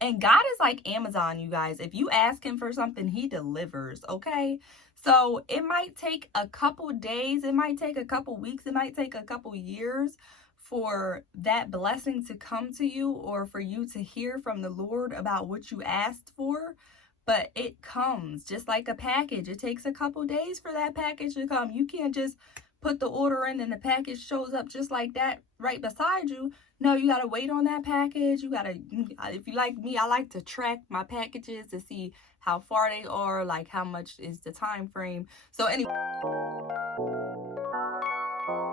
And God is like Amazon, you guys. If you ask him for something, he delivers, okay? So it might take a couple days, it might take a couple weeks, it might take a couple years for that blessing to come to you or for you to hear from the Lord about what you asked for. But it comes just like a package. It takes a couple days for that package to come. You can't just put the order in and the package shows up just like that right beside you. No, you got to wait on that package. You got to, if you like me, I like to track my packages to see how far they are, like how much is the time frame. So anyway, I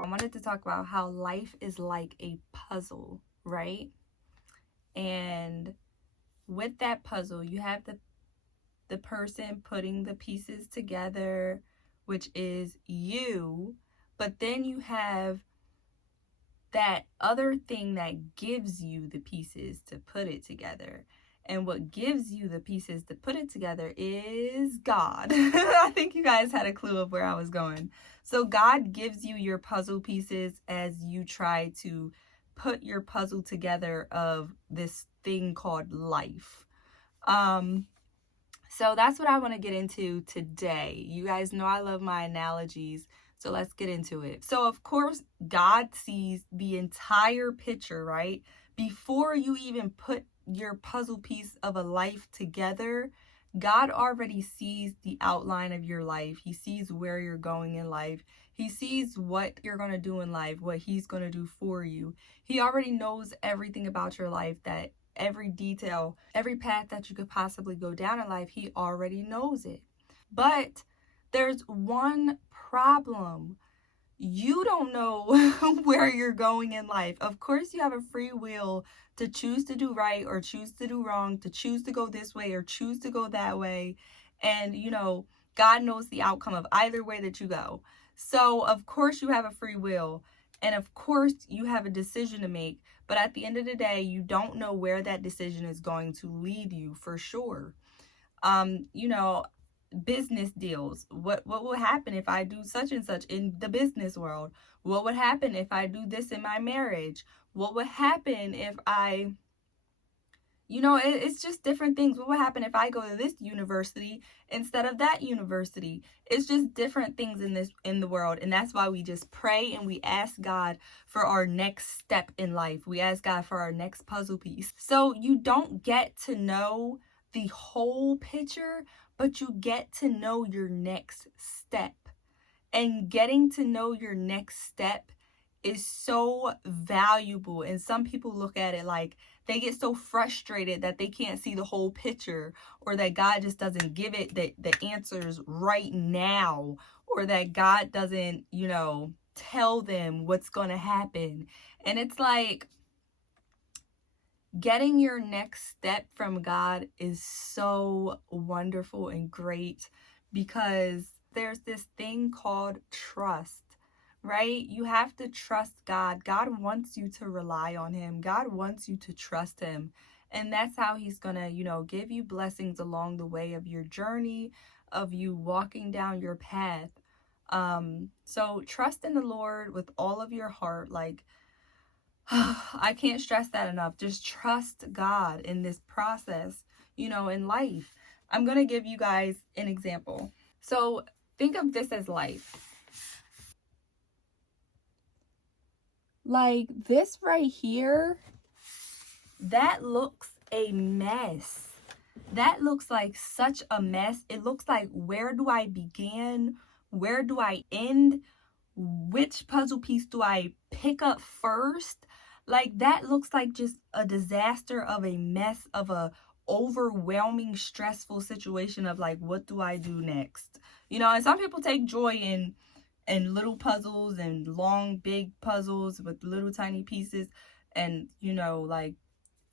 wanted to talk about how life is like a puzzle, right? And with that puzzle, you have the person putting the pieces together, which is you, but then you have that other thing that gives you the pieces to put it together. And what gives you the pieces to put it together is God. I think you guys had a clue of where I was going. So God gives you your puzzle pieces as you try to put your puzzle together of this thing called life. So that's what I want to get into today. You guys know I love my analogies. So let's get into it. So of course, God sees the entire picture, right? Before you even put your puzzle piece of a life together, God already sees the outline of your life. He sees where you're going in life. He sees what you're going to do in life, what he's going to do for you. He already knows everything about your life, that every detail, every path that you could possibly go down in life, he already knows it. But there's one problem. You don't know where you're going in life. Of course, you have a free will to choose to do right or choose to do wrong, to choose to go this way or choose to go that way. And, God knows the outcome of either way that you go. So, of course, you have a free will. And of course, you have a decision to make. But at the end of the day, you don't know where that decision is going to lead you for sure. Business deals. What will happen if I do such and such in the business world? What would happen if I do this in my marriage? What would happen if I it's just different things. What would happen if I go to this university instead of that university? It's just different things in the world. And that's why we just pray and we ask God for our next step in life. We ask God for our next puzzle piece. So you don't get to know the whole picture, but you get to know your next step. And getting to know your next step is so valuable. And some people look at it like they get so frustrated that they can't see the whole picture, or that God just doesn't give it the answers right now, or that God doesn't, tell them what's going to happen. And it's like, getting your next step from God is so wonderful and great, because there's this thing called trust, right? You have to trust God. God wants you to rely on him. God wants you to trust him. And that's how he's going to, give you blessings along the way of your journey, of you walking down your path. So trust in the Lord with all of your heart. Like, I can't stress that enough. Just trust God in this process, in life. I'm going to give you guys an example. So think of this as life. Like this right here, that looks a mess. That looks like such a mess. It looks like, where do I begin? Where do I end? Which puzzle piece do I pick up first? Like, that looks like just a disaster of a mess of a overwhelming, stressful situation of like, what do I do next? And some people take joy in little puzzles and long, big puzzles with little tiny pieces, and, like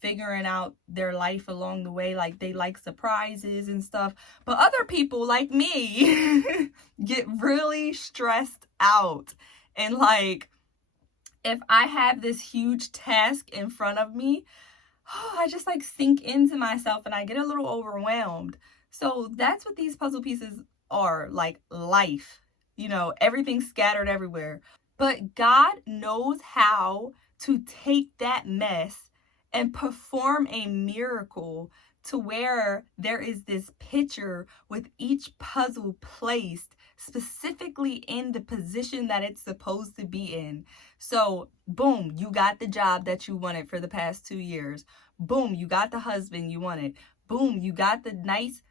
figuring out their life along the way. Like, they like surprises and stuff. But other people like me get really stressed out. And like, if I have this huge task in front of me, I just like sink into myself and I get a little overwhelmed. So that's what these puzzle pieces are, like life. Everything's scattered everywhere. But God knows how to take that mess and perform a miracle to where there is this picture with each puzzle placed specifically in the position that it's supposed to be in. So, boom, you got the job that you wanted for the past 2 years. Boom, you got the husband you wanted. Boom, you got the nice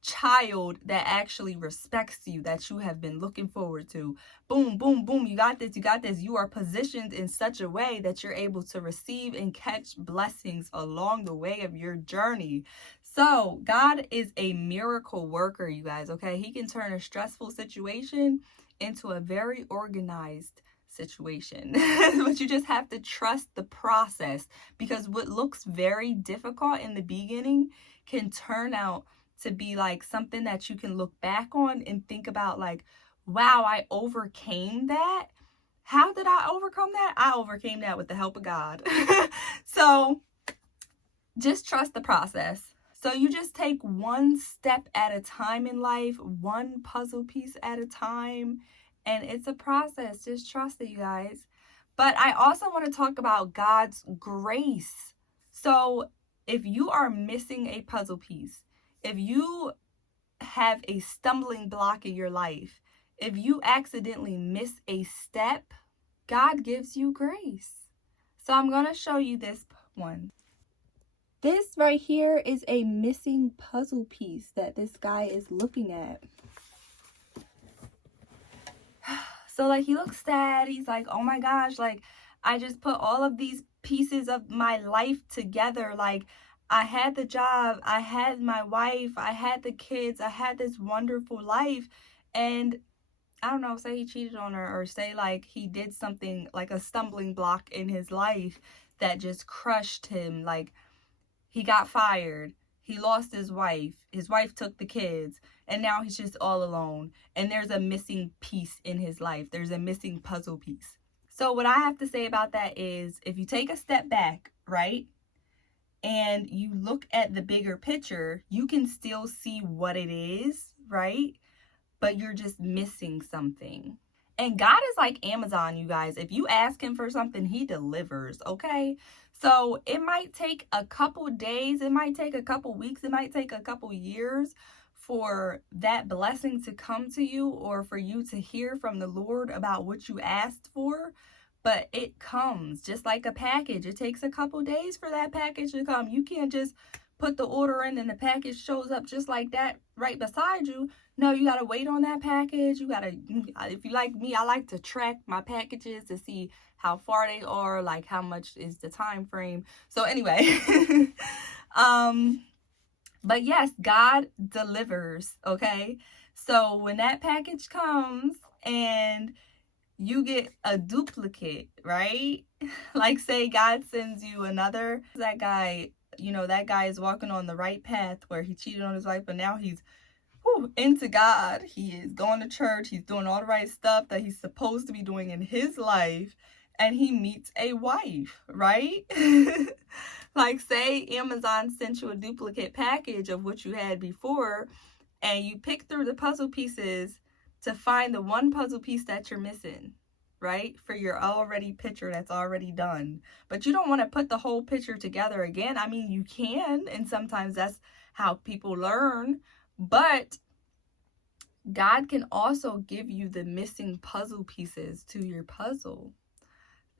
child that actually respects you, that you have been looking forward to. Boom, boom, boom, you got this, you got this. You are positioned in such a way that you're able to receive and catch blessings along the way of your journey. So God is a miracle worker, you guys, okay? He can turn a stressful situation into a very organized situation. But you just have to trust the process, because what looks very difficult in the beginning can turn out to be like something that you can look back on and think about like, wow, I overcame that. How did I overcome that? I overcame that with the help of God. So just trust the process. So you just take one step at a time in life, one puzzle piece at a time, and it's a process. Just trust it, you guys. But I also want to talk about God's grace. So if you are missing a puzzle piece, if you have a stumbling block in your life, if you accidentally miss a step, God gives you grace. So I'm going to show you this one. This right here is a missing puzzle piece that this guy is looking at. So like he looks sad. He's like, oh my gosh, like I just put all of these pieces of my life together. Like I had the job, I had my wife, I had the kids, I had this wonderful life, and I don't know, say he cheated on her, or say like he did something like a stumbling block in his life that just crushed him. Like he got fired, he lost his wife took the kids, and now he's just all alone, and there's a missing piece in his life. There's a missing puzzle piece. So what I have to say about that is, if you take a step back, right, and you look at the bigger picture, you can still see what it is, right? But you're just missing something. And God is like Amazon, you guys. If you ask him for something, he delivers, okay? So it might take a couple days, it might take a couple weeks, it might take a couple years for that blessing to come to you, or for you to hear from the Lord about what you asked for. But it comes just like a package. It takes a couple days for that package to come. You can't just put the order in and the package shows up just like that right beside you. No, you got to wait on that package. You got to, if you like me, I like to track my packages to see how far they are, like how much is the time frame. So anyway, but yes, God delivers, okay? So when that package comes and you get a duplicate, right? Like say God sends you another, that guy, you know, that guy is walking on the right path where he cheated on his wife, but now he's into God. He is going to church. He's doing all the right stuff that he's supposed to be doing in his life. And he meets a wife, right? Like say Amazon sent you a duplicate package of what you had before, and you pick through the puzzle pieces to find the one puzzle piece that you're missing, right? For your already picture that's already done. But you don't want to put the whole picture together again. I mean, you can, and sometimes that's how people learn. But God can also give you the missing puzzle pieces to your puzzle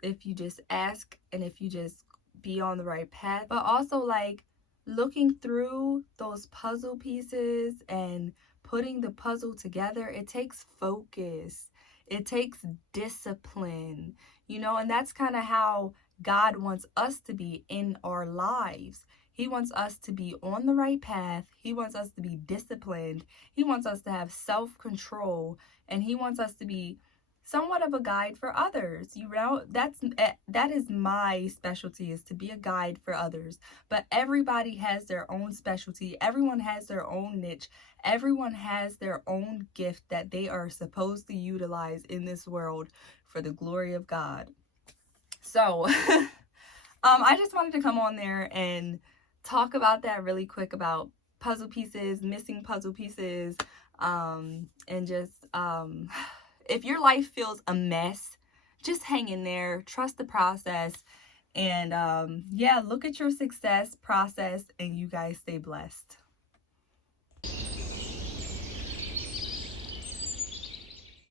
if you just ask and if you just be on the right path. But also like looking through those puzzle pieces and putting the puzzle together, it takes focus. It takes discipline, you know, and that's kind of how God wants us to be in our lives. He wants us to be on the right path. He wants us to be disciplined. He wants us to have self-control, and he wants us to be somewhat of a guide for others. You know, that is my specialty, is to be a guide for others. But everybody has their own specialty. Everyone has their own niche. Everyone has their own gift that they are supposed to utilize in this world for the glory of God. So I just wanted to come on there and talk about that really quick, about puzzle pieces, missing puzzle pieces, and just if your life feels a mess, just hang in there, trust the process, And yeah, look at your success process, and you guys stay blessed.